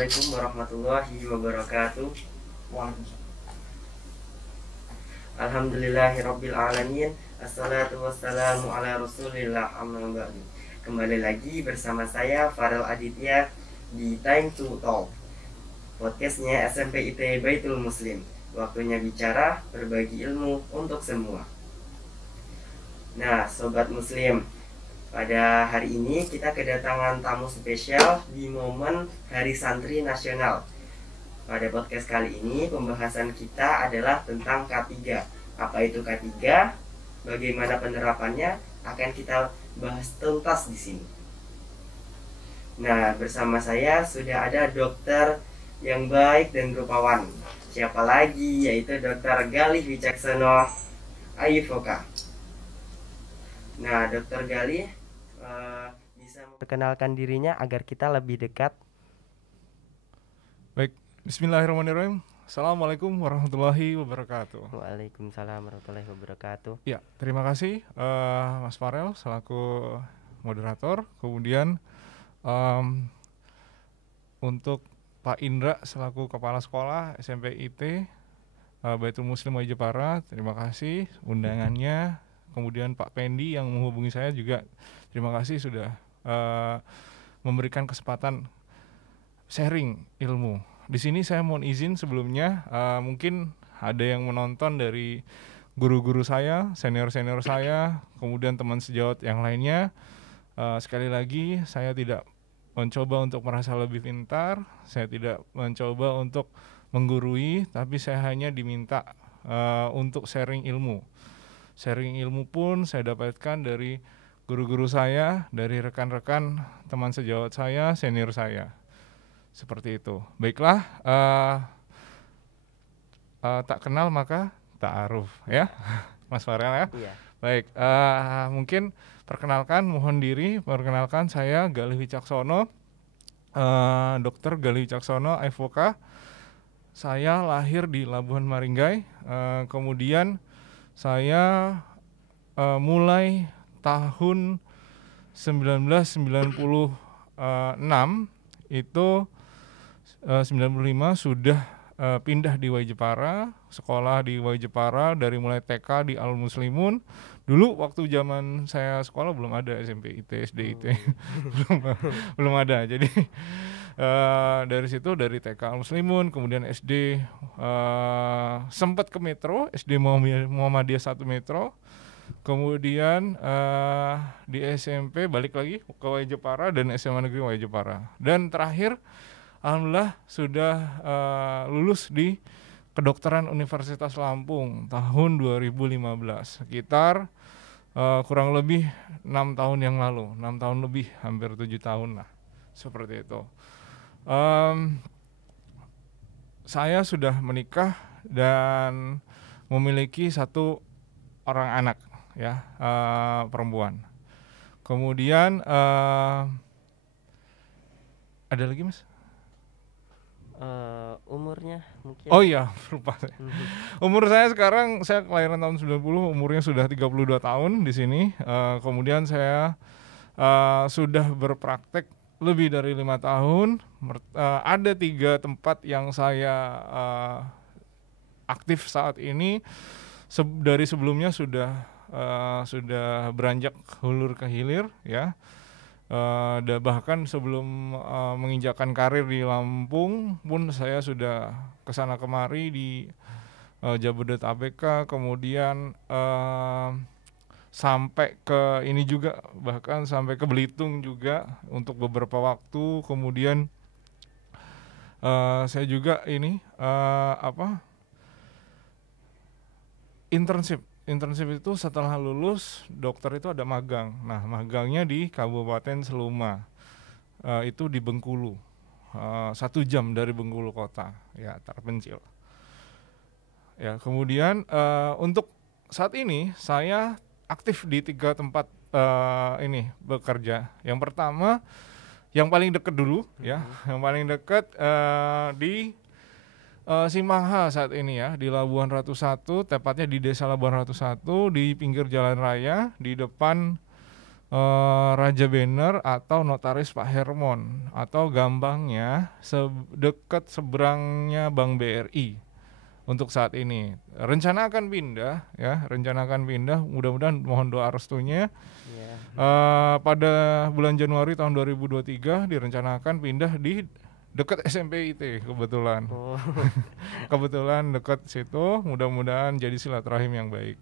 Assalamualaikum warahmatullahi wabarakatuh. Waalaikumsalam. Alhamdulillahirabbil alamin. Assalatu wassalamu ala Rasulillah, amma ba'du. Kembali lagi bersama saya Farel Aditya di Time to Talk, podcastnya SMP IT Baitul Muslim. Waktunya bicara, berbagi ilmu untuk semua. Nah, Sobat Muslim, pada hari ini kita kedatangan tamu spesial di momen Hari Santri Nasional. Pada podcast kali ini pembahasan kita adalah tentang K3. Apa itu K3? Bagaimana penerapannya? Akan kita bahas tuntas di sini. Nah, bersama saya sudah ada dokter yang baik dan rupawan. Siapa lagi? Yaitu Dr. Galih Wicaksono Ayufoka. Nah, Dr. Galih bisa memperkenalkan dirinya agar kita lebih dekat. Baik, bismillahirrahmanirrahim. Assalamualaikum warahmatullahi wabarakatuh. Waalaikumsalam warahmatullahi wabarakatuh. Ya, terima kasih Mas Farel selaku moderator. Kemudian untuk Pak Indra selaku Kepala Sekolah SMP IT Baitul Muslim Jepara, terima kasih undangannya. Kemudian Pak Pendi yang menghubungi saya juga, terima kasih sudah memberikan kesempatan sharing ilmu. Di sini saya mohon izin sebelumnya, mungkin ada yang menonton dari guru-guru saya, senior-senior saya, kemudian teman sejawat yang lainnya. Sekali lagi, saya tidak mencoba untuk merasa lebih pintar, saya tidak mencoba untuk menggurui, tapi saya hanya diminta untuk sharing ilmu. Sharing ilmu pun saya dapatkan dari guru-guru saya, dari rekan-rekan teman sejawat saya, senior saya. Seperti itu. Baiklah, tak kenal maka ta'aruf ya, Mas Farel ya. Iya. Baik, mungkin perkenalkan saya Galih Wicaksono, Dr. Galih Wicaksono Ayufoka. Saya lahir di Labuhan Maringgai, kemudian saya mulai tahun 1996 itu 95 sudah pindah di Jepara, sekolah di Jepara dari mulai TK di Al Muslimun. Dulu waktu zaman saya sekolah belum ada SMP IT, SD IT. belum ada. Jadi dari situ, dari TK Al Muslimun, kemudian SD sempat ke Metro, SD Muhammadiyah 1 Metro. Kemudian di SMP balik lagi ke Jepara dan SMA Negeri Jepara. Dan terakhir alhamdulillah sudah lulus di Kedokteran Universitas Lampung tahun 2015, sekitar kurang lebih 6 tahun yang lalu, 6 tahun lebih, hampir 7 tahun lah, seperti itu. Saya sudah menikah dan memiliki 1 orang anak ya, perempuan. Kemudian ada lagi Mas? Umurnya mungkin. Oh iya, lupa saya. Umur saya sekarang, saya kelahiran tahun 90, umurnya sudah 32 tahun di sini. Kemudian saya sudah berpraktek lebih dari 5 tahun. Ada 3 tempat yang saya aktif saat ini. Dari sebelumnya sudah beranjak hulur ke hilir ya. Bahkan sebelum menginjakkan karir di Lampung pun saya sudah kesana kemari di Jabodetabek, kemudian sampai ke ini juga, bahkan sampai ke Belitung juga untuk beberapa waktu. Kemudian saya juga ini internship itu setelah lulus dokter itu ada magang. Nah, magangnya di Kabupaten Seluma, itu di Bengkulu, 1 jam dari Bengkulu kota, ya terpencil. Ya, kemudian untuk saat ini saya aktif di 3 tempat ini bekerja. Yang pertama, yang paling dekat dulu ya, yang paling dekat di Simaha saat ini ya, di Labuhan Ratu 1, tepatnya di Desa Labuhan Ratu 1, di pinggir jalan raya, di depan Raja Banner atau Notaris Pak Hermon, atau gampangnya dekat seberangnya Bank BRI untuk saat ini. Rencana akan pindah ya, mudah-mudahan mohon doa restunya. Pada bulan Januari tahun 2023 direncanakan pindah di dekat SMP IT kebetulan. Kebetulan dekat situ, mudah-mudahan jadi silaturahim yang baik.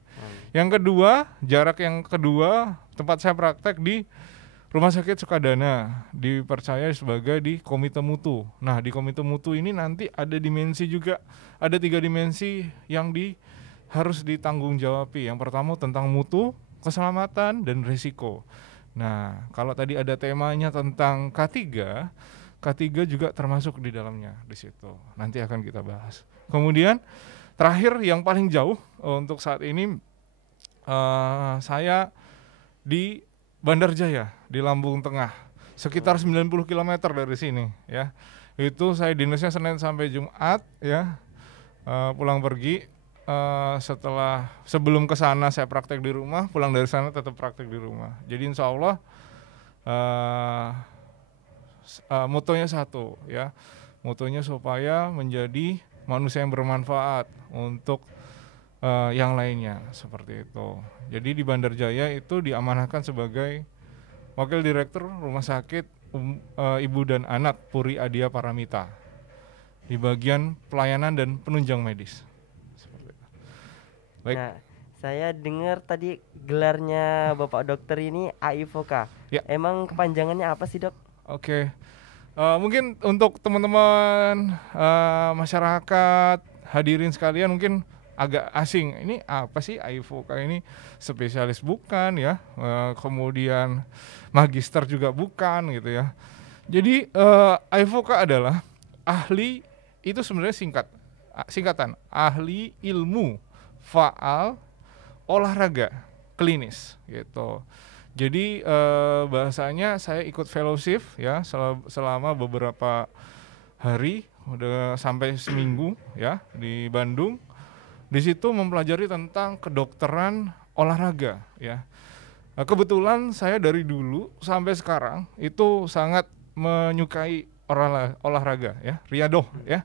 Yang kedua, jarak yang kedua, tempat saya praktek di Rumah Sakit Sukadana, dipercaya sebagai di Komite Mutu. Nah, di Komite Mutu ini nanti ada dimensi juga, ada 3 dimensi yang harus ditanggung-jawabi. Yang pertama tentang mutu, keselamatan, dan risiko. Nah, kalau tadi ada temanya tentang K3 juga termasuk di dalamnya di situ. Nanti akan kita bahas. Kemudian terakhir yang paling jauh untuk saat ini, saya di Bandar Jaya di Lampung Tengah, sekitar 90 km dari sini ya. Itu saya dinasnya Senin sampai Jumat ya, pulang pergi. Sebelum ke sana saya praktek di rumah, pulang dari sana tetap praktek di rumah. Jadi insya Allah motonya satu ya, motonya supaya menjadi manusia yang bermanfaat untuk yang lainnya, seperti itu. Jadi di Bandar Jaya itu diamanahkan sebagai Wakil Direktur Rumah Sakit Ibu dan Anak Puri Adia Paramita di bagian pelayanan dan penunjang medis. Seperti itu. Baik. Nah, saya dengar tadi gelarnya Bapak Dokter ini AIVOK. Ya. Emang kepanjangannya apa sih, Dok? Oke. Mungkin untuk teman-teman masyarakat hadirin sekalian mungkin agak asing. Ini apa sih AIVOK ini? Spesialis bukan ya, kemudian magister juga bukan gitu ya. Jadi AIVOK adalah ahli, itu sebenarnya singkatan ahli ilmu faal olahraga klinis gitu. Jadi bahasanya saya ikut fellowship ya selama beberapa hari, udah sampai seminggu ya di Bandung. Di situ mempelajari tentang kedokteran olahraga ya. Kebetulan saya dari dulu sampai sekarang itu sangat menyukai olahraga ya, riadoh ya.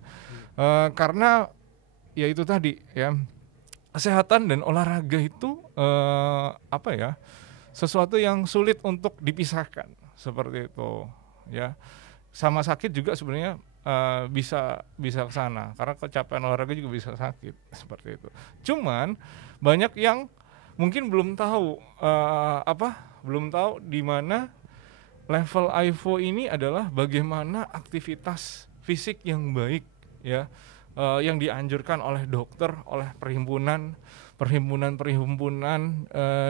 Karena ya itu tadi ya, kesehatan dan olahraga itu sesuatu yang sulit untuk dipisahkan, seperti itu ya. Sama sakit juga sebenarnya bisa ke sana, karena kecapean olahraga juga bisa sakit, seperti itu. Cuman banyak yang mungkin belum tahu di mana level AIVO ini adalah bagaimana aktivitas fisik yang baik ya, yang dianjurkan oleh dokter, oleh perhimpunan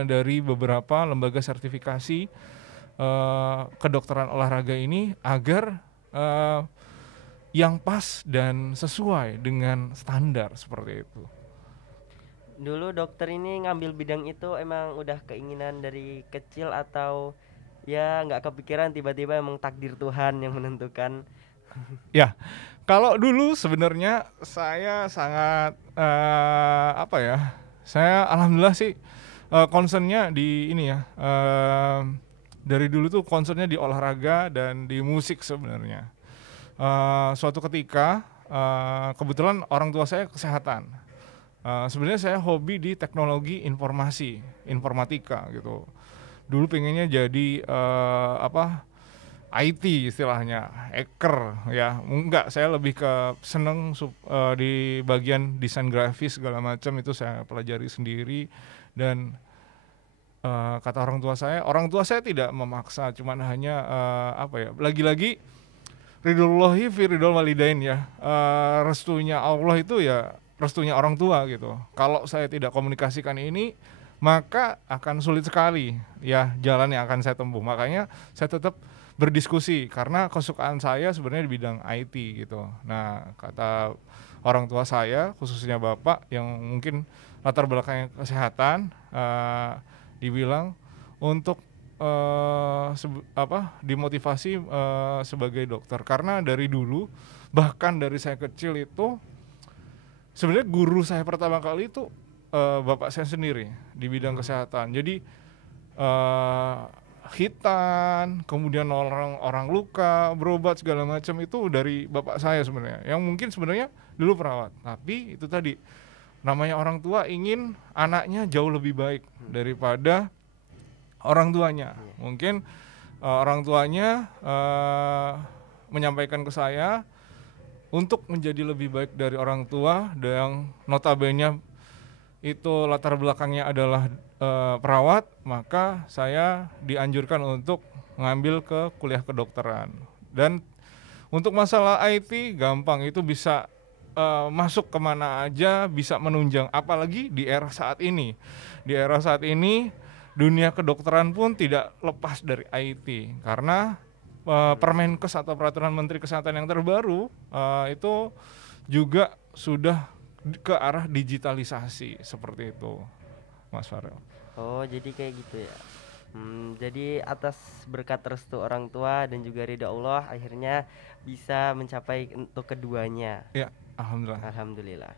dari beberapa lembaga sertifikasi kedokteran olahraga ini, agar yang pas dan sesuai dengan standar, seperti itu. Dulu dokter ini ngambil bidang itu emang udah keinginan dari kecil, atau ya nggak kepikiran, tiba-tiba emang takdir Tuhan yang menentukan? Ya, kalau dulu sebenarnya saya sangat saya alhamdulillah sih concernnya di ini ya, dari dulu tuh concernnya di olahraga dan di musik sebenarnya. Suatu ketika kebetulan orang tua saya kesehatan. Sebenarnya saya hobi di teknologi informatika gitu. Dulu pengennya jadi IT istilahnya, hacker ya. Enggak, saya lebih ke seneng di bagian desain grafis segala macam, itu saya pelajari sendiri. Dan kata orang tua saya tidak memaksa, cuman hanya lagi-lagi ridhollahi fi ridhol walidain ya, restunya Allah itu ya restunya orang tua gitu. Kalau saya tidak komunikasikan ini, maka akan sulit sekali ya jalan yang akan saya tempuh. Makanya saya tetap berdiskusi, karena kesukaan saya sebenarnya di bidang IT gitu. Nah, kata orang tua saya, khususnya bapak yang mungkin latar belakangnya kesehatan, dibilang untuk dimotivasi sebagai dokter. Karena dari dulu, bahkan dari saya kecil itu, sebenarnya guru saya pertama kali itu bapak saya sendiri di bidang kesehatan. Jadi hitan, kemudian orang luka, berobat segala macam itu dari bapak saya sebenarnya. Yang mungkin sebenarnya dulu perawat, tapi itu tadi namanya orang tua ingin anaknya jauh lebih baik daripada orang tuanya. Mungkin orang tuanya menyampaikan ke saya untuk menjadi lebih baik dari orang tua, yang notabene itu latar belakangnya adalah perawat, maka saya dianjurkan untuk ngambil ke kuliah kedokteran. Dan untuk masalah IT gampang, itu bisa masuk kemana aja, bisa menunjang, apalagi di era saat ini. Di era saat ini dunia kedokteran pun tidak lepas dari IT, karena Permenkes atau Peraturan Menteri Kesehatan yang terbaru itu juga sudah ke arah digitalisasi seperti itu, Mas Farel. Oh, jadi kayak gitu ya. Jadi atas berkat restu orang tua dan juga ridha Allah, akhirnya bisa mencapai untuk keduanya. Ya, alhamdulillah. Alhamdulillah.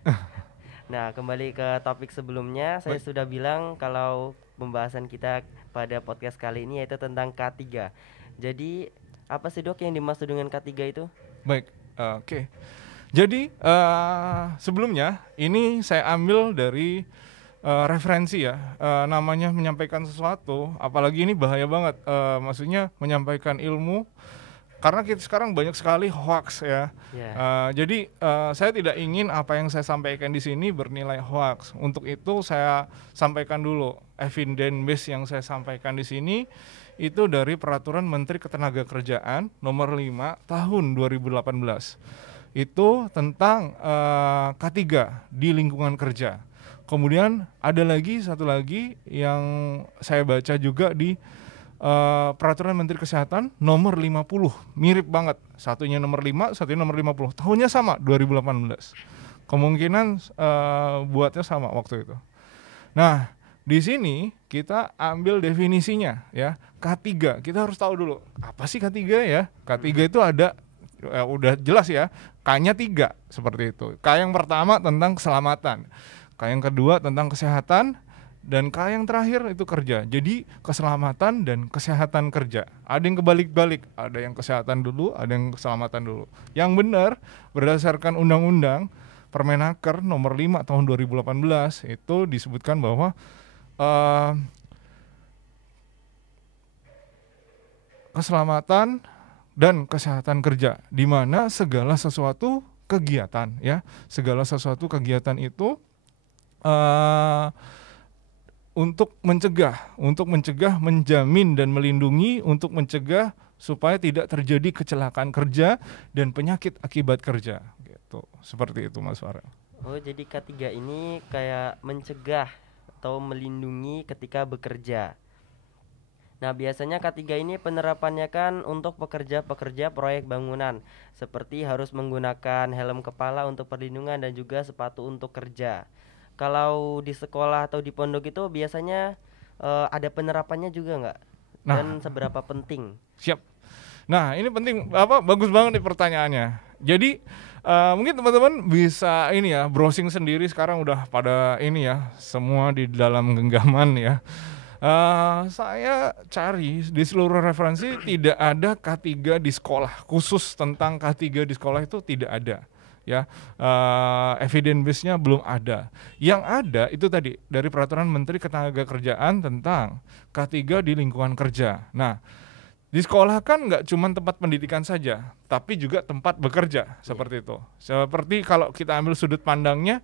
Nah, kembali ke topik sebelumnya, saya sudah bilang kalau pembahasan kita pada podcast kali ini yaitu tentang K3. Jadi, apa sih Dok yang dimaksud dengan K3 itu? Baik, oke. Jadi sebelumnya ini saya ambil dari referensi ya, namanya menyampaikan sesuatu, apalagi ini bahaya banget, maksudnya menyampaikan ilmu, karena kita sekarang banyak sekali hoax ya. Jadi saya tidak ingin apa yang saya sampaikan di sini bernilai hoax. Untuk itu saya sampaikan dulu evidence base yang saya sampaikan di sini itu dari Peraturan Menteri Ketenagakerjaan nomor 5 tahun 2018. Itu tentang K3 di lingkungan kerja. Kemudian ada lagi satu lagi yang saya baca juga di Peraturan Menteri Kesehatan nomor 50, mirip banget. Satunya nomor 5, satunya nomor 50. Tahunnya sama, 2018. Kemungkinan buatnya sama waktu itu. Nah, di sini kita ambil definisinya ya. K3, kita harus tahu dulu apa sih K3 ya. K3 itu ada udah jelas ya. K-nya 3 seperti itu. K yang pertama tentang keselamatan. K yang kedua tentang kesehatan, dan K yang terakhir itu kerja. Jadi keselamatan dan kesehatan kerja. Ada yang kebalik-balik, ada yang kesehatan dulu, ada yang keselamatan dulu. Yang benar berdasarkan undang-undang Permenaker nomor 5 tahun 2018 itu disebutkan bahwa keselamatan dan kesehatan kerja, di mana segala sesuatu kegiatan ya, segala sesuatu kegiatan itu untuk mencegah, menjamin dan melindungi, untuk mencegah supaya tidak terjadi kecelakaan kerja dan penyakit akibat kerja. Gitu. Seperti itu, Mas Farel. Oh, jadi K3 ini kayak mencegah atau melindungi ketika bekerja. Nah, biasanya K3 ini penerapannya kan untuk pekerja-pekerja proyek bangunan, seperti harus menggunakan helm kepala untuk perlindungan dan juga sepatu untuk kerja. Kalau di sekolah atau di pondok itu biasanya ada penerapannya juga nggak? Dan seberapa penting? Siap. Nah, ini penting, bagus banget nih pertanyaannya. Jadi mungkin teman-teman bisa ini ya, browsing sendiri, sekarang udah pada ini ya, semua di dalam genggaman ya. Saya cari di seluruh referensi tidak ada K3 di sekolah, khusus tentang K3 di sekolah itu tidak ada. Ya, evidence base-nya belum ada. Yang ada itu tadi dari Peraturan Menteri Ketenagakerjaan tentang K3 di lingkungan kerja. Nah, di sekolah kan nggak cuma tempat pendidikan saja, tapi juga tempat bekerja seperti itu. Seperti kalau kita ambil sudut pandangnya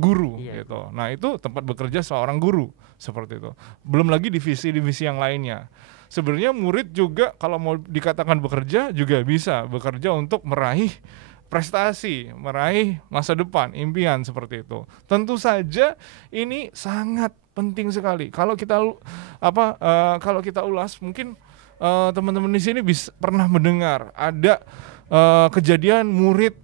guru gitu. Nah, itu tempat bekerja seorang guru seperti itu. Belum lagi divisi-divisi yang lainnya. Sebenarnya murid juga kalau mau dikatakan bekerja juga bisa bekerja untuk meraih prestasi, meraih masa depan, impian seperti itu. Tentu saja ini sangat penting sekali. Kalau kita kalau kita ulas, mungkin teman-teman di sini pernah mendengar ada kejadian murid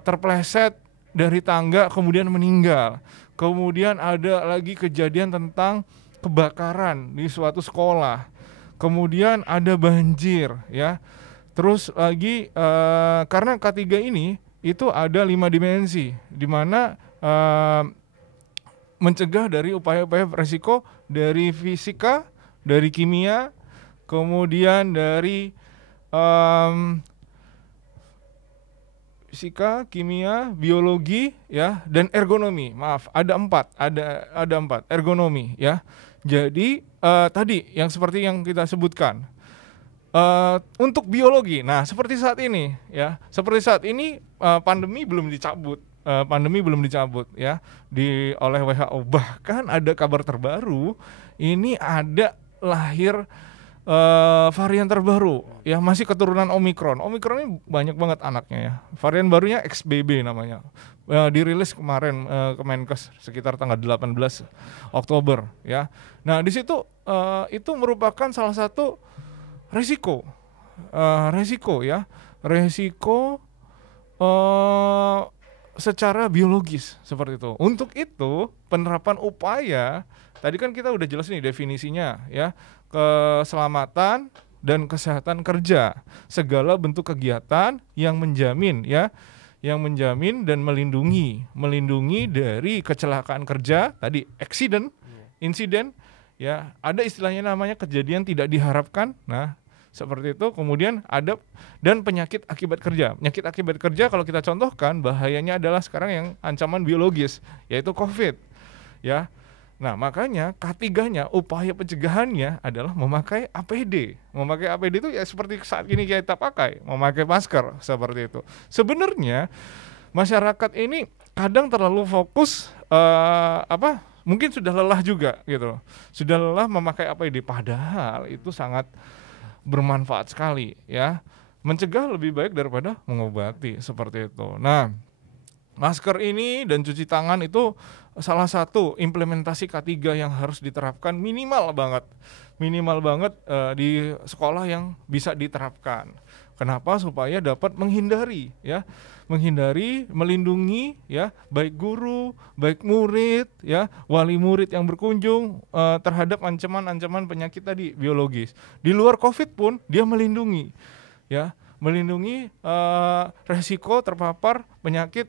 terpleset dari tangga kemudian meninggal. Kemudian ada lagi kejadian tentang kebakaran di suatu sekolah. Kemudian ada banjir ya. Terus lagi karena K3 ini itu ada 5 dimensi, di mana mencegah dari upaya-upaya resiko dari fisika, dari kimia, kemudian dari em, fisika, kimia, biologi, ya, dan ergonomi. Maaf, ada 4, ada 4 ergonomi, ya. Jadi tadi yang seperti yang kita sebutkan. Untuk biologi, nah seperti saat ini, ya, pandemi belum dicabut, ya, oleh WHO. Bahkan ada kabar terbaru, ini ada lahir varian terbaru, ya, masih keturunan Omikron. Omikron ini banyak banget anaknya, ya. Varian barunya XBB namanya. Dirilis kemarin Kemenkes sekitar tanggal 18 Oktober, ya. Nah, di situ itu merupakan salah satu resiko, ya, resiko secara biologis seperti itu. Untuk itu penerapan upaya tadi kan kita udah jelas nih definisinya, ya, keselamatan dan kesehatan kerja, segala bentuk kegiatan yang menjamin, ya, yang menjamin dan melindungi dari kecelakaan kerja, tadi accident, insiden, ya, ada istilahnya namanya kejadian tidak diharapkan. Nah, seperti itu. Kemudian ada dan penyakit akibat kerja. Penyakit akibat kerja kalau kita contohkan bahayanya adalah sekarang yang ancaman biologis, yaitu COVID, ya. Nah, makanya K3-nya upaya pencegahannya adalah memakai APD. Memakai APD itu ya seperti saat ini kita pakai, memakai masker seperti itu. Sebenarnya masyarakat ini kadang terlalu fokus mungkin sudah lelah juga gitu. Sudah lelah memakai APD, padahal itu sangat bermanfaat sekali, ya. Mencegah lebih baik daripada mengobati seperti itu. Nah, masker ini dan cuci tangan itu salah satu implementasi K3 yang harus diterapkan minimal banget di sekolah yang bisa diterapkan. Kenapa? Supaya dapat menghindari, melindungi, ya, baik guru, baik murid, ya, wali murid yang berkunjung terhadap ancaman-ancaman penyakit tadi biologis. Di luar COVID pun dia melindungi, ya, resiko terpapar penyakit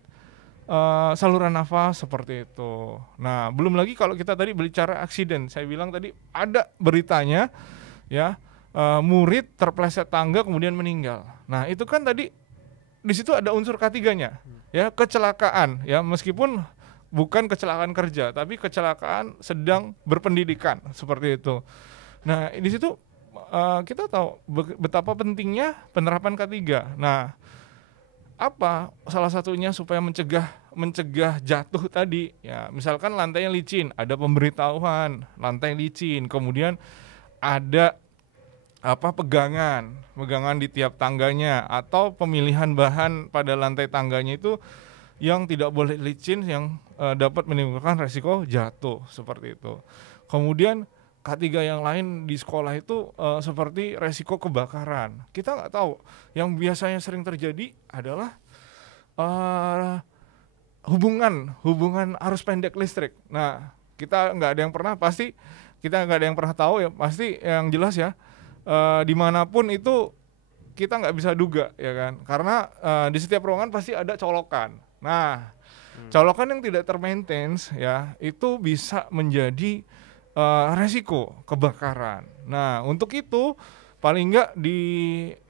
saluran nafas seperti itu. Nah, belum lagi kalau kita tadi berbicara aksiden, saya bilang tadi ada beritanya, ya, murid terpeleset tangga kemudian meninggal. Nah, itu kan tadi di situ ada unsur K3-nya, ya, kecelakaan, ya, meskipun bukan kecelakaan kerja, tapi kecelakaan sedang berpendidikan seperti itu. Nah, di situ kita tahu betapa pentingnya penerapan K3. Nah, apa salah satunya supaya mencegah jatuh tadi, ya, misalkan lantainya licin, ada pemberitahuan lantai licin, kemudian ada pegangan di tiap tangganya, atau pemilihan bahan pada lantai tangganya itu yang tidak boleh licin, yang dapat menimbulkan resiko jatuh seperti itu. Kemudian K3 yang lain di sekolah itu seperti resiko kebakaran. Kita nggak tahu, yang biasanya sering terjadi adalah hubungan arus pendek listrik. Nah, kita nggak ada yang pernah tahu, ya, pasti yang jelas, ya, dimanapun itu kita nggak bisa duga, ya kan, karena di setiap ruangan pasti ada colokan. Nah, colokan yang tidak termaintains, ya, itu bisa menjadi resiko kebakaran. Nah, untuk itu paling nggak di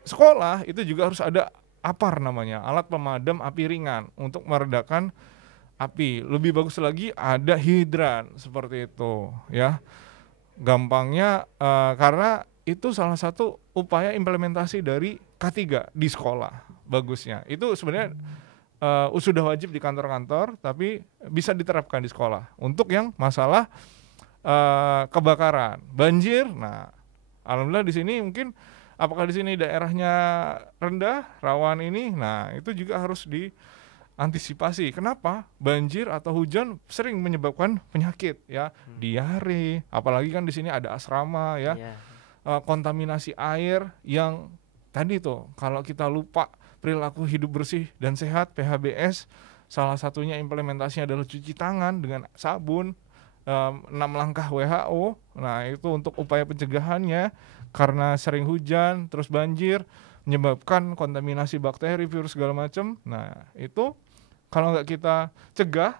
sekolah itu juga harus ada APAR namanya, alat pemadam api ringan untuk meredakan api. Lebih bagus lagi ada hidran seperti itu, ya. Gampangnya karena itu salah satu upaya implementasi dari K3 di sekolah. Bagusnya itu sebenarnya sudah wajib di kantor-kantor, tapi bisa diterapkan di sekolah untuk yang masalah kebakaran, banjir. Nah, alhamdulillah di sini mungkin, apakah di sini daerahnya rendah, rawan ini, nah itu juga harus diantisipasi. Kenapa? Banjir atau hujan sering menyebabkan penyakit, ya, diare, apalagi kan di sini ada asrama, ya. Kontaminasi air yang tadi tuh, kalau kita lupa perilaku hidup bersih dan sehat PHBS, salah satunya implementasinya adalah cuci tangan dengan sabun, 6 langkah WHO. Nah, itu untuk upaya pencegahannya, karena sering hujan terus banjir menyebabkan kontaminasi bakteri, virus, segala macam. Nah, itu kalau nggak kita cegah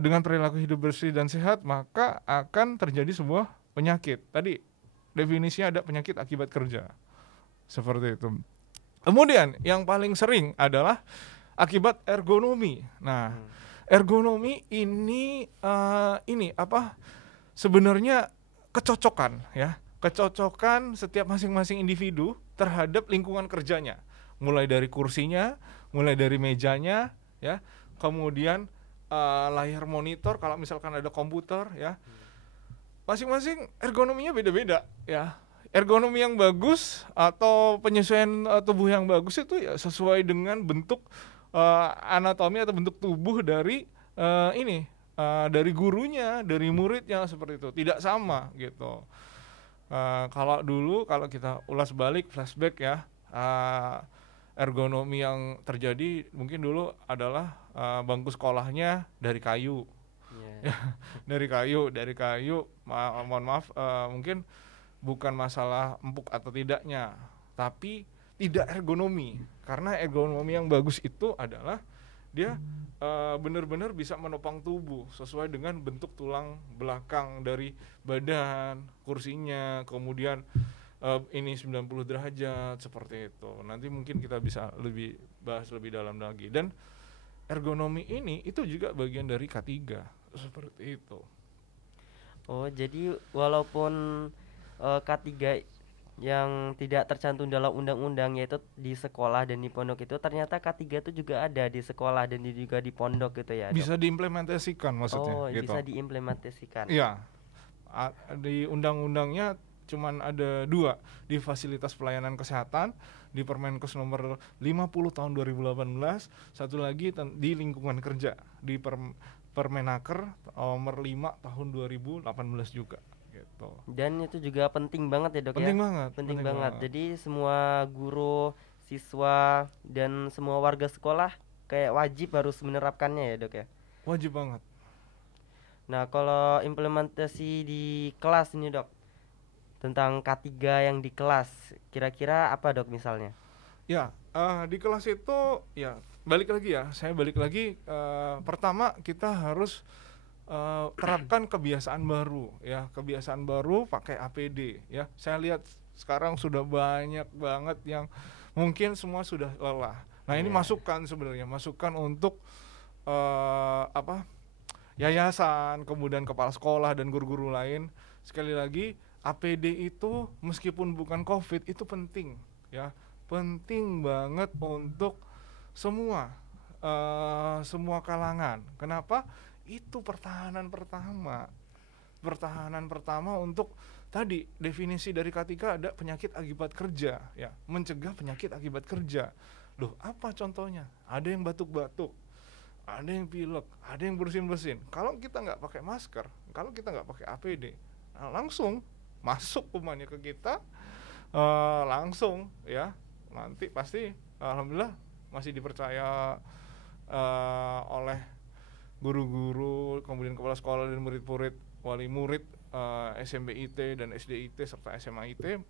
dengan perilaku hidup bersih dan sehat, maka akan terjadi sebuah penyakit tadi, definisinya ada penyakit akibat kerja. Seperti itu. Kemudian yang paling sering adalah akibat ergonomi. Nah, ergonomi ini sebenarnya kecocokan ya. Kecocokan setiap masing-masing individu terhadap lingkungan kerjanya. Mulai dari kursinya, mulai dari mejanya ya. Kemudian layar monitor kalau misalkan ada komputer ya. Masing-masing ergonominya beda-beda ya. Ergonomi yang bagus atau penyesuaian tubuh yang bagus itu ya sesuai dengan bentuk anatomi atau bentuk tubuh dari dari gurunya, dari muridnya, seperti itu. Tidak sama gitu. Kalau dulu, kalau kita ulas balik, flashback ya, ergonomi yang terjadi mungkin dulu adalah bangku sekolahnya dari kayu. Dari kayu, mohon maaf, mungkin bukan masalah empuk atau tidaknya, tapi tidak ergonomi. Karena ergonomi yang bagus itu adalah dia benar-benar bisa menopang tubuh sesuai dengan bentuk tulang belakang dari badan, kursinya, kemudian ini 90 derajat seperti itu. Nanti mungkin kita bisa bahas lebih dalam lagi. Dan ergonomi ini itu juga bagian dari K3 seperti itu. Oh, jadi walaupun K3 yang tidak tercantum dalam undang-undang, yaitu di sekolah dan di pondok, itu ternyata K3 itu juga ada di sekolah dan juga di pondok gitu ya, Dok? Bisa diimplementasikan maksudnya. Oh, gitu. Bisa diimplementasikan. Iya. Di undang-undangnya cuman ada 2, di fasilitas pelayanan kesehatan di Permenkes nomor 50 tahun 2018, satu lagi di lingkungan kerja di Permenaker nomor 5 tahun 2018 juga gitu. Dan itu juga penting banget ya, Dok, penting ya? Banget, penting banget. Jadi semua guru, siswa, dan semua warga sekolah kayak wajib harus menerapkannya ya, Dok, ya? Wajib banget. Nah, kalau implementasi di kelas ini, Dok, tentang K3 yang di kelas, kira-kira apa, Dok, misalnya? Ya, di kelas itu ya saya balik lagi, pertama kita harus terapkan kebiasaan baru ya, kebiasaan baru pakai APD ya. Saya lihat sekarang sudah banyak banget yang mungkin semua sudah lelah. Nah, ini masukan untuk yayasan, kemudian kepala sekolah dan guru-guru lain. Sekali lagi, APD itu meskipun bukan COVID itu penting ya, penting banget untuk semua kalangan. Kenapa? Itu pertahanan pertama untuk tadi definisi dari K3 ada penyakit akibat kerja ya, mencegah penyakit akibat kerja. Loh, apa contohnya? Ada yang batuk-batuk, ada yang pilek, ada yang bersin-bersin. Kalau kita nggak pakai masker, kalau kita nggak pakai APD, langsung masuk kumannya ke kita, langsung ya, nanti pasti alhamdulillah masih dipercaya oleh guru-guru, kemudian kepala sekolah dan murid-murid, wali murid, SMBIT dan SDIT serta SMAIT.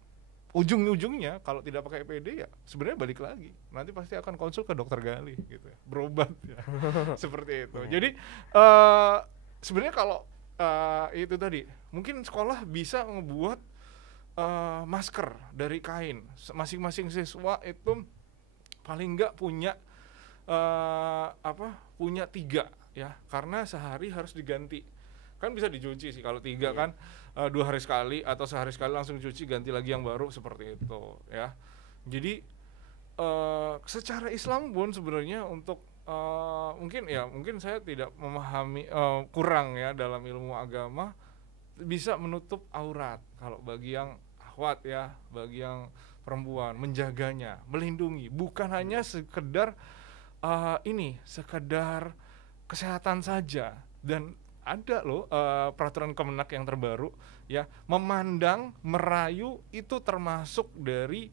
Ujung-ujungnya kalau tidak pakai APD ya sebenarnya balik lagi, nanti pasti akan konsul ke dokter gali gitu ya, berobat ya. Seperti itu. Jadi sebenarnya kalau itu tadi mungkin sekolah bisa ngebuat masker dari kain. Masing-masing siswa itu paling enggak punya punya 3 ya, karena sehari harus diganti. Kan bisa dicuci sih kalau 3 kan, 2 hari sekali atau sehari sekali langsung cuci, ganti lagi yang baru, seperti itu ya. Jadi secara Islam pun sebenarnya untuk mungkin saya tidak memahami, kurang ya dalam ilmu agama, bisa menutup aurat kalau bagi yang akhwat ya, bagi yang perempuan, menjaganya, melindungi, bukan hanya sekedar sekedar kesehatan saja. Dan ada loh peraturan Kemenak yang terbaru ya, memandang, merayu itu termasuk dari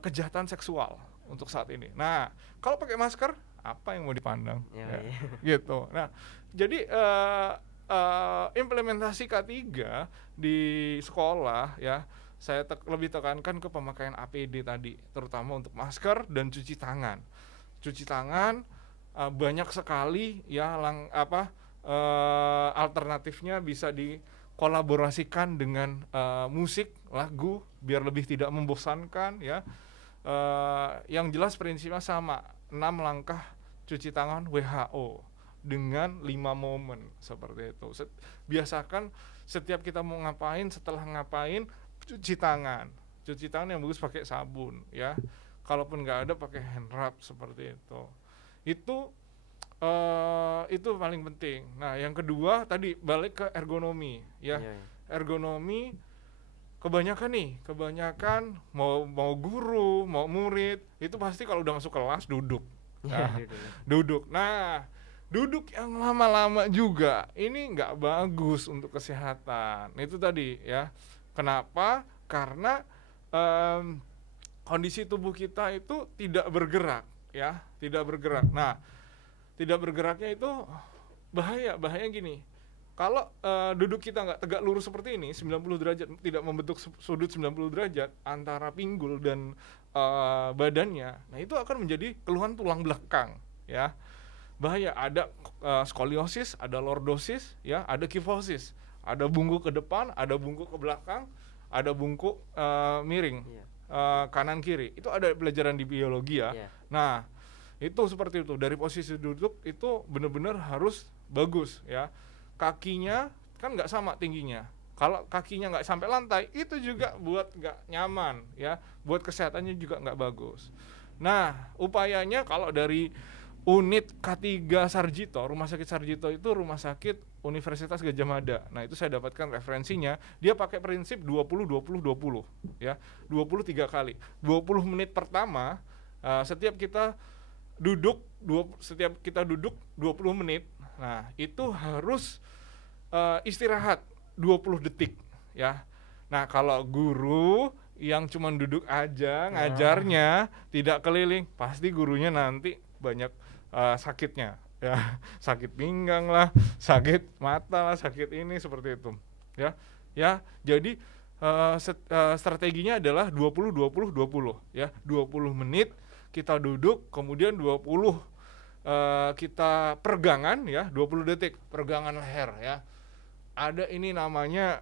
kejahatan seksual untuk saat ini. Nah, kalau pakai masker apa yang mau dipandang ya. Gitu. Nah, jadi implementasi K3 di sekolah ya, saya lebih tekankan ke pemakaian APD tadi, terutama untuk masker dan cuci tangan. Cuci tangan banyak sekali ya alternatifnya, bisa kolaborasikan dengan musik, lagu biar lebih tidak membosankan ya. Yang jelas prinsipnya sama, 6 langkah cuci tangan WHO dengan 5 momen seperti itu. Biasakan setiap kita mau ngapain, setelah ngapain cuci tangan yang bagus pakai sabun ya. Kalaupun nggak ada pakai hand rub seperti itu. Itu paling penting. Nah, yang kedua tadi balik ke ergonomi ya. Ergonomi kebanyakan mau guru, mau murid itu pasti kalau udah masuk kelas duduk. Duduk. Nah, duduk yang lama-lama juga ini nggak bagus untuk kesehatan. Itu tadi ya. Kenapa? Karena kondisi tubuh kita itu tidak bergerak ya, tidak bergerak. Nah, tidak bergeraknya itu bahaya gini. Kalau duduk kita nggak tegak lurus seperti ini, 90 derajat, tidak membentuk sudut 90 derajat antara pinggul dan badannya, nah itu akan menjadi keluhan tulang belakang ya. Bahaya, ada skoliosis, ada lordosis ya, ada kifosis, ada bungkuk ke depan, ada bungkuk ke belakang, ada bungkuk miring kanan kiri. Itu ada pelajaran di biologi ya. Nah, itu seperti itu. Dari posisi duduk itu benar-benar harus bagus ya. Kakinya kan nggak sama tingginya. Kalau kakinya nggak sampai lantai, itu juga buat nggak nyaman ya. Buat kesehatannya juga nggak bagus. Nah, upayanya kalau dari unit K3 Sarjito, Rumah Sakit Sarjito itu rumah sakit Universitas Gadjah Mada. Nah, itu saya dapatkan referensinya. Dia pakai prinsip 20-20-20 ya. 23 kali. 20 menit pertama setiap kita duduk 20 menit. Nah, itu harus istirahat 20 detik ya. Nah, kalau guru yang cuma duduk aja ngajarnya, tidak keliling, pasti gurunya nanti banyak sakitnya ya. Sakit pinggang lah, sakit mata lah, sakit ini seperti itu ya. Ya, jadi strateginya adalah 20-20-20 ya. 20 menit kita duduk, kemudian 20 kita peregangan ya, 20 detik peregangan leher ya. Ada ini namanya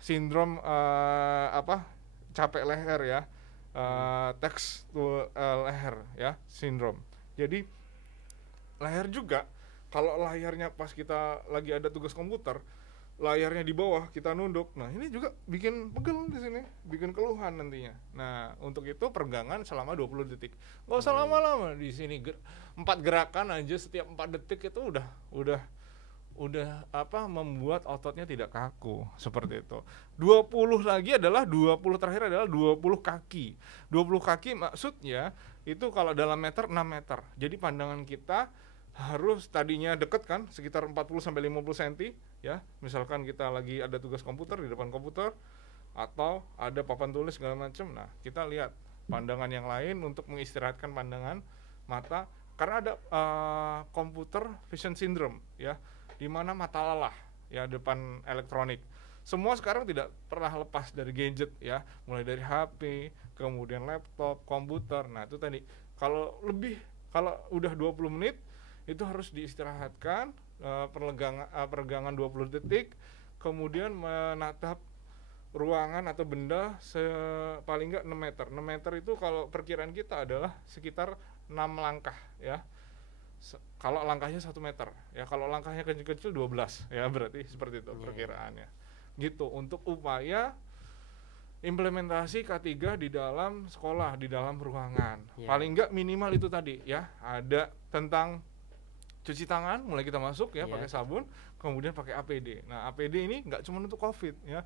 sindrom capek leher ya, text to leher ya, sindrom. Jadi leher juga, kalau layarnya pas kita lagi ada tugas komputer, layarnya di bawah kita nunduk, nah ini juga bikin pegel di sini, bikin keluhan nantinya. Nah, untuk itu peregangan selama 20 detik. Nggak usah lama-lama di sini, 4 gerakan aja setiap 4 detik itu udah membuat ototnya tidak kaku seperti itu. 20 lagi adalah 20 terakhir adalah 20 kaki. 20 kaki maksudnya itu kalau dalam meter 6 meter. Jadi pandangan kita harus tadinya deket kan, sekitar 40 sampai 50 cm ya. Misalkan kita lagi ada tugas komputer di depan komputer atau ada papan tulis segala macam. Nah, kita lihat pandangan yang lain untuk mengistirahatkan pandangan mata karena ada computer vision syndrome ya, di mana mata lelah ya depan elektronik. Semua sekarang tidak pernah lepas dari gadget ya, mulai dari HP, kemudian laptop, komputer. Nah, itu tadi kalau udah 20 menit itu harus diistirahatkan, peregangan 20 detik, kemudian menatap ruangan atau benda paling nggak 6 meter. 6 meter itu kalau perkiraan kita adalah sekitar 6 langkah ya. Kalau langkahnya 1 meter ya, kalau langkahnya kecil-kecil 12 ya, berarti seperti itu perkiraannya. Gitu untuk upaya implementasi K3 di dalam sekolah, di dalam ruangan. Paling enggak minimal itu tadi ya, ada tentang cuci tangan, mulai kita masuk ya pakai sabun, kemudian pakai APD. Nah, APD ini nggak cuma untuk COVID ya,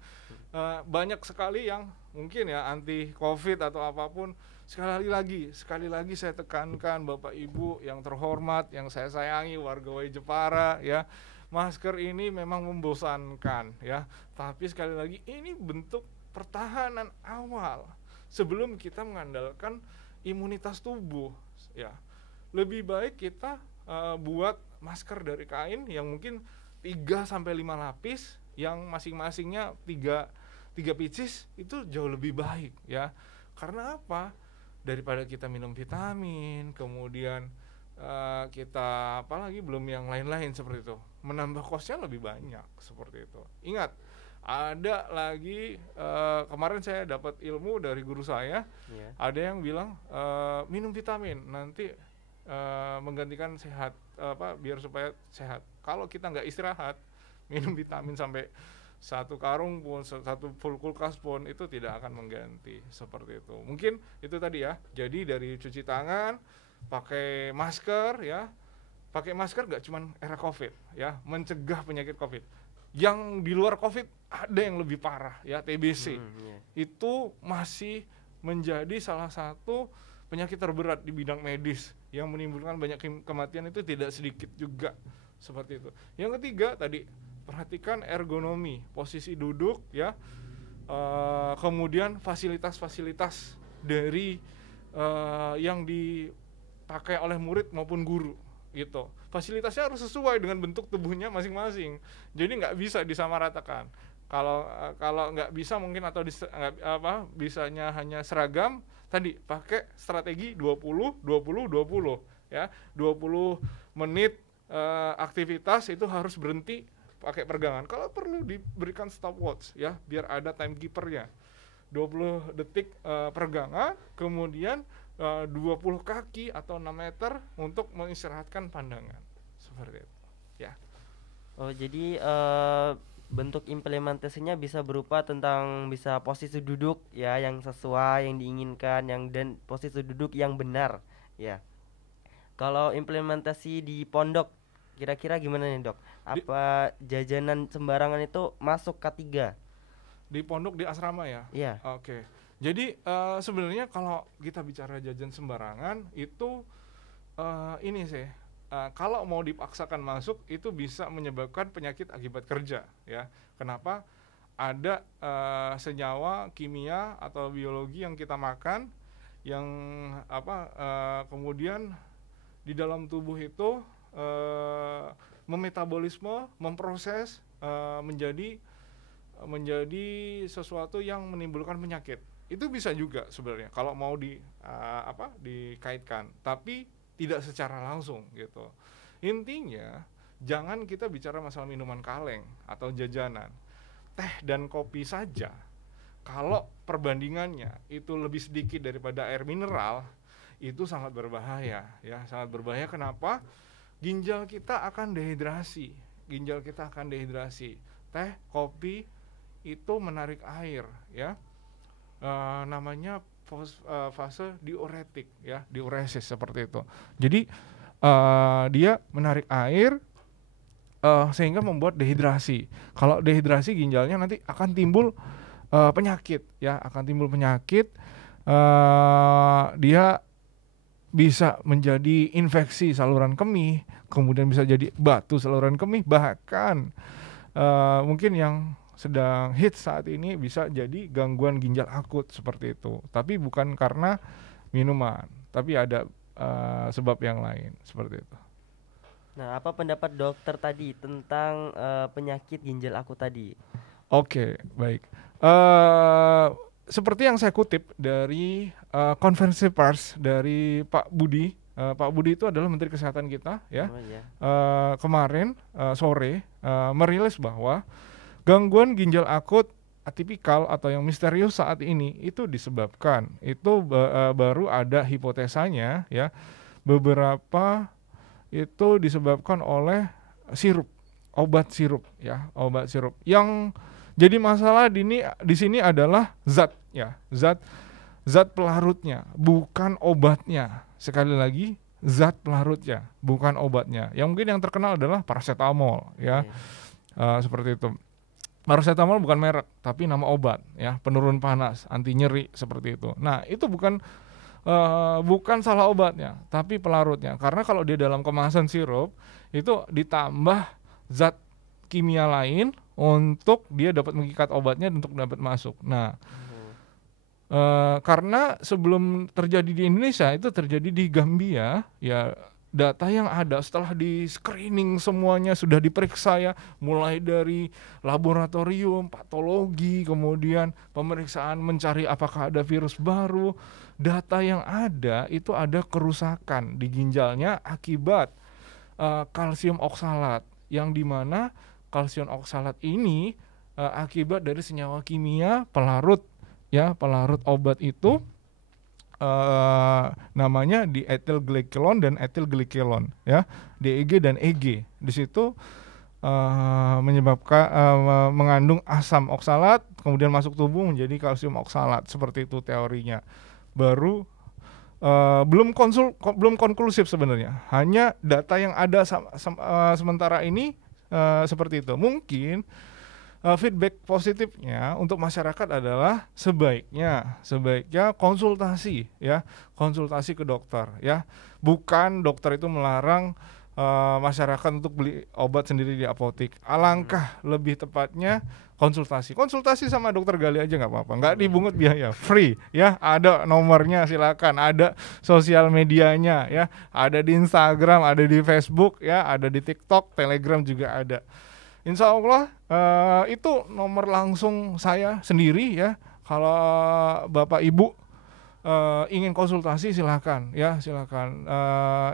banyak sekali yang mungkin ya anti COVID atau apapun. Sekali lagi saya tekankan Bapak Ibu yang terhormat, yang saya sayangi, warga Jepara ya, masker ini memang membosankan ya, tapi sekali lagi ini bentuk pertahanan awal sebelum kita mengandalkan imunitas tubuh ya. Lebih baik kita buat masker dari kain yang mungkin 3-5 lapis yang masing-masingnya 3 pieces, itu jauh lebih baik ya. Karena apa? Daripada kita minum vitamin, kemudian kita apalagi belum yang lain-lain seperti itu. menambah kosnya lebih banyak seperti itu. Ingat, ada lagi kemarin saya dapat ilmu dari guru saya, ada yang bilang minum vitamin nanti menggantikan sehat, biar supaya sehat. Kalau kita nggak istirahat, minum vitamin sampai 1 karung pun, 1 full kulkas pun, itu tidak akan mengganti seperti itu. Mungkin itu tadi ya. Jadi dari cuci tangan, pakai masker ya. Pakai masker nggak cuma era COVID ya, mencegah penyakit COVID. Yang di luar COVID ada yang lebih parah ya, TBC. Itu masih menjadi salah satu penyakit terberat di bidang medis yang menimbulkan banyak kematian, itu tidak sedikit juga seperti itu. Yang ketiga tadi, perhatikan ergonomi, posisi duduk ya, kemudian fasilitas-fasilitas dari yang dipakai oleh murid maupun guru gitu. Fasilitasnya harus sesuai dengan bentuk tubuhnya masing-masing, jadi nggak bisa disamaratakan. Kalau nggak bisa mungkin, atau bisanya hanya seragam, tadi pakai strategi 20 ya, 20 menit aktivitas itu harus berhenti pakai peregangan. Kalau perlu diberikan stopwatch ya, biar ada timekeepernya. 20 detik peregangan, kemudian 20 kaki atau 6 meter untuk mengistirahatkan pandangan. Seperti itu ya. Oh, jadi bentuk implementasinya bisa berupa tentang bisa posisi duduk ya yang sesuai yang diinginkan, dan posisi duduk yang benar ya. Kalau implementasi di pondok kira-kira gimana nih, Dok? Apa jajanan sembarangan itu masuk K3? Di pondok, di asrama ya? Iya. Oke. Jadi sebenarnya kalau kita bicara jajan sembarangan itu ini sih, kalau mau dipaksakan masuk itu bisa menyebabkan penyakit akibat kerja ya. Kenapa? Ada senyawa kimia atau biologi yang kita makan yang kemudian di dalam tubuh itu memetabolisme, memproses menjadi sesuatu yang menimbulkan penyakit. Itu bisa juga sebenarnya kalau mau dikaitkan, tapi tidak secara langsung gitu. Intinya jangan kita bicara masalah minuman kaleng atau jajanan. Teh dan kopi saja, kalau perbandingannya itu lebih sedikit daripada air mineral, itu sangat berbahaya ya, sangat berbahaya. Kenapa? Ginjal kita akan dehidrasi. Teh, kopi itu menarik air ya, namanya fase diuretik ya, diuresis seperti itu. Jadi dia menarik air sehingga membuat dehidrasi. Kalau dehidrasi, ginjalnya nanti akan timbul penyakit ya, dia bisa menjadi infeksi saluran kemih, kemudian bisa jadi batu saluran kemih, bahkan mungkin yang sedang hits saat ini bisa jadi gangguan ginjal akut seperti itu. Tapi bukan karena minuman, tapi ada sebab yang lain seperti itu. Nah, apa pendapat dokter tadi tentang penyakit ginjal akut tadi? Oke, baik. Seperti yang saya kutip dari konferensi pers dari Pak Budi. Pak Budi itu adalah Menteri Kesehatan kita ya. Kemarin sore merilis bahwa gangguan ginjal akut atipikal atau yang misterius saat ini itu disebabkan, itu baru ada hipotesanya ya, beberapa itu disebabkan oleh obat sirup. Yang jadi masalah di sini adalah zat pelarutnya, bukan obatnya. Sekali lagi, zat pelarutnya, bukan obatnya. Yang mungkin yang terkenal adalah paracetamol ya. Seperti itu. Paracetamol bukan merek, tapi nama obat ya, penurun panas, anti nyeri seperti itu. Nah, itu bukan salah obatnya, tapi pelarutnya. Karena kalau dia dalam kemasan sirup itu ditambah zat kimia lain untuk dia dapat mengikat obatnya untuk dapat masuk. Nah, karena sebelum terjadi di Indonesia, itu terjadi di Gambia ya. Data yang ada setelah di screening semuanya sudah diperiksa ya, mulai dari laboratorium, patologi, kemudian pemeriksaan mencari apakah ada virus baru. Data yang ada itu ada kerusakan di ginjalnya akibat kalsium oksalat yang dimana kalsium oksalat ini akibat dari senyawa kimia pelarut ya, pelarut obat itu namanya diethylglycolon dan ethylglycolon ya, DEG dan EG. Di situ menyebabkan mengandung asam oksalat, kemudian masuk tubuh menjadi kalsium oksalat, seperti itu teorinya. Baru belum konklusif sebenarnya, hanya data yang ada sementara ini seperti itu. Mungkin feedback positifnya untuk masyarakat adalah sebaiknya konsultasi ya, konsultasi ke dokter ya. Bukan dokter itu melarang masyarakat untuk beli obat sendiri di apotik. Alangkah lebih tepatnya konsultasi sama dokter Gali aja nggak apa-apa, nggak dibungut biaya, free ya, ada nomornya, silakan, ada sosial medianya ya, ada di Instagram, ada di Facebook ya, ada di TikTok, Telegram juga ada. Insya Allah itu nomor langsung saya sendiri ya. Kalau Bapak Ibu ingin konsultasi silakan ya, silakan.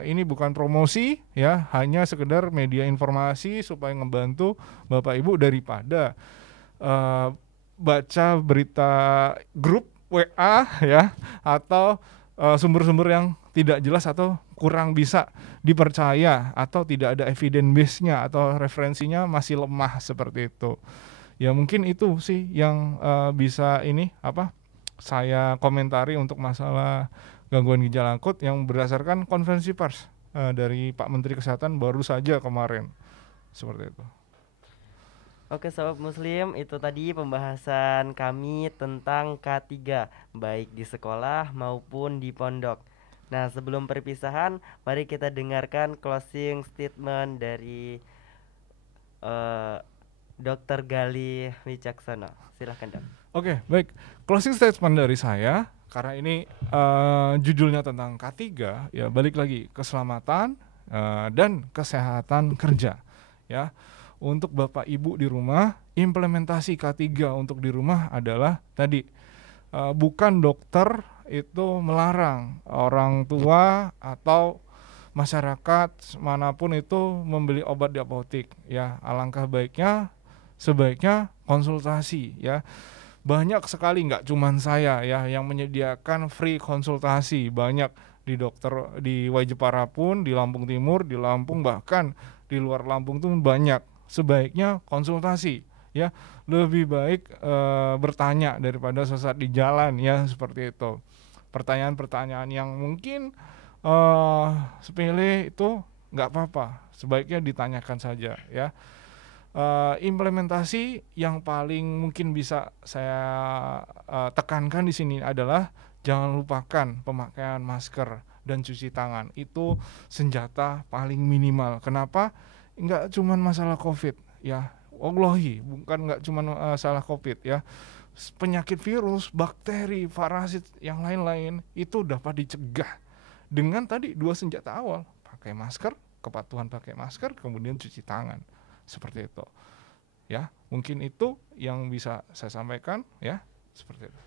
Ini bukan promosi ya, hanya sekedar media informasi supaya ngebantu Bapak Ibu daripada baca berita grup WA ya, atau sumber-sumber yang tidak jelas atau kurang bisa dipercaya, atau tidak ada evidence base-nya atau referensinya masih lemah seperti itu. Ya mungkin itu sih yang bisa saya komentari untuk masalah gangguan ginjal akut yang berdasarkan konferensi pers dari Pak Menteri Kesehatan baru saja kemarin, seperti itu. Oke Sobat Muslim, itu tadi pembahasan kami tentang K3 baik di sekolah maupun di pondok. Nah sebelum perpisahan, mari kita dengarkan closing statement dari Dr. Gali Wicaksono. Silahkan Dok. Oke, baik. Closing statement dari saya, karena ini judulnya tentang K3, ya balik lagi keselamatan dan kesehatan kerja ya. Untuk Bapak Ibu di rumah, implementasi K3 untuk di rumah adalah tadi, bukan dokter itu melarang orang tua atau masyarakat manapun itu membeli obat di apotik ya. Alangkah sebaiknya konsultasi ya. Banyak sekali, nggak cuman saya ya yang menyediakan free konsultasi, banyak di dokter di Wajepara pun, di Lampung Timur, di Lampung, bahkan di luar Lampung tuh banyak. Sebaiknya konsultasi ya, lebih baik bertanya daripada sesat di jalan ya, seperti itu. Pertanyaan-pertanyaan yang mungkin sepele itu nggak apa-apa, sebaiknya ditanyakan saja ya. Implementasi yang paling mungkin bisa saya tekankan di sini adalah jangan lupakan pemakaian masker dan cuci tangan. Itu senjata paling minimal. Kenapa? Nggak cuma masalah COVID ya, wallahi bukan nggak cuma masalah COVID ya, penyakit virus, bakteri, parasit yang lain-lain itu dapat dicegah dengan tadi dua senjata awal, pakai masker, kepatuhan pakai masker, kemudian cuci tangan, seperti itu ya. Mungkin itu yang bisa saya sampaikan ya, seperti itu.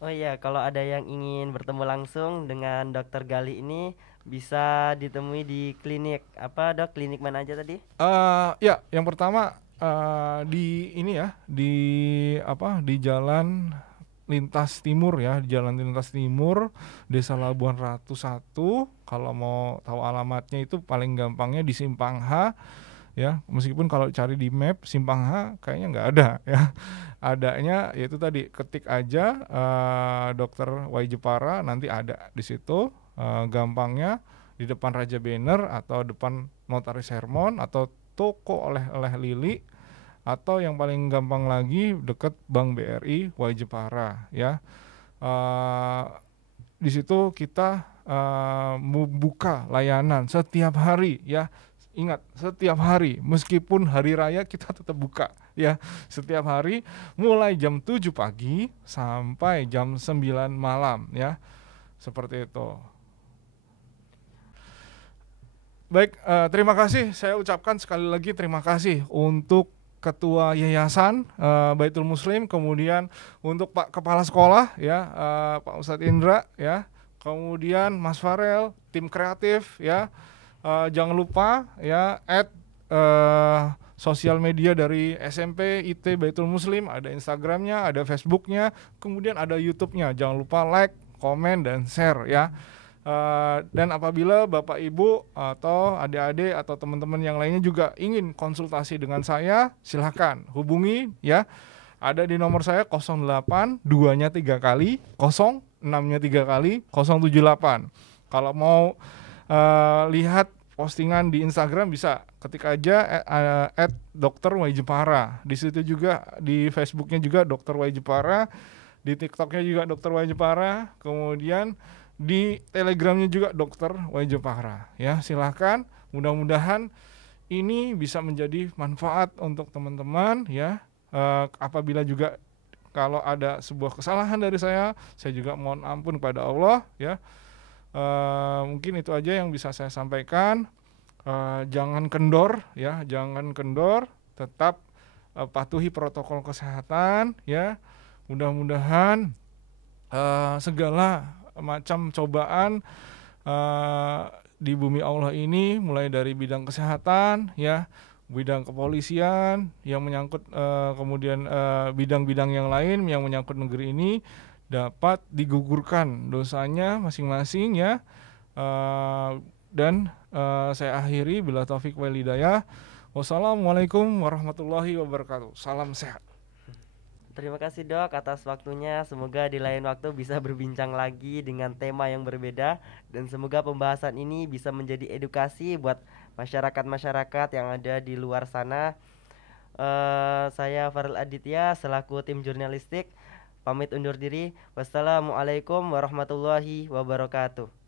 Oh iya, kalau ada yang ingin bertemu langsung dengan Dr. Gali ini bisa ditemui di klinik apa Dok? Klinik mana aja tadi? Ya, yang pertama di ini ya, di Jalan Lintas Timur ya, di Jalan Lintas Timur, Desa Labuan Ratu 1. Kalau mau tahu alamatnya itu paling gampangnya di Simpang H ya, meskipun kalau cari di map Simpang H kayaknya nggak ada ya. Adanya yaitu tadi, ketik aja Dokter Wajepara, nanti ada di situ. Gampangnya di depan Raja Banner atau depan Notaris Hermon atau toko oleh-oleh Lili, atau yang paling gampang lagi deket Bank BRI Wajepara ya. Di situ kita membuka layanan setiap hari ya. Ingat, setiap hari, meskipun hari raya kita tetap buka ya, setiap hari mulai jam 7 pagi sampai jam 9 malam ya, seperti itu. Baik, terima kasih, saya ucapkan sekali lagi terima kasih untuk Ketua Yayasan Baitul Muslim, kemudian untuk Pak Kepala Sekolah ya, Pak Ustadz Indra ya, kemudian Mas Farel, tim kreatif ya. Jangan lupa ya sosial media dari SMP IT Baitul Muslim, ada Instagramnya, ada Facebooknya, kemudian ada YouTube-nya. Jangan lupa like, komen, dan share ya. Dan apabila Bapak Ibu atau adik-adik atau teman-teman yang lainnya juga ingin konsultasi dengan saya, silahkan hubungi ya. Ada di nomor saya 08 2-nya 3 kali, 0 6-nya 3 kali, 078. Kalau mau lihat postingan di Instagram bisa ketik aja @Dr. Y Jepara. Di situ juga di Facebooknya juga Dr. Y Jepara, di TikToknya juga Dr. Y Jepara, kemudian di Telegramnya juga Dr. Y Jepara. Ya, silahkan. Mudah-mudahan ini bisa menjadi manfaat untuk teman-teman ya. Apabila juga kalau ada sebuah kesalahan dari saya juga mohon ampun kepada Allah ya. Mungkin itu aja yang bisa saya sampaikan. Jangan kendor ya, jangan kendor, tetap patuhi protokol kesehatan ya. Mudah-mudahan segala macam cobaan di bumi Allah ini, mulai dari bidang kesehatan ya, bidang kepolisian yang menyangkut kemudian bidang-bidang yang lain yang menyangkut negeri ini, dapat digugurkan dosanya masing-masing ya. Dan saya akhiri bila taufik wal hidayah. Wassalamualaikum warahmatullahi wabarakatuh. Salam sehat. Terima kasih Dok atas waktunya. Semoga di lain waktu bisa berbincang lagi dengan tema yang berbeda, dan semoga pembahasan ini bisa menjadi edukasi buat masyarakat-masyarakat yang ada di luar sana. Saya Farel Aditya selaku tim jurnalistik pamit undur diri. Wassalamualaikum warahmatullahi wabarakatuh.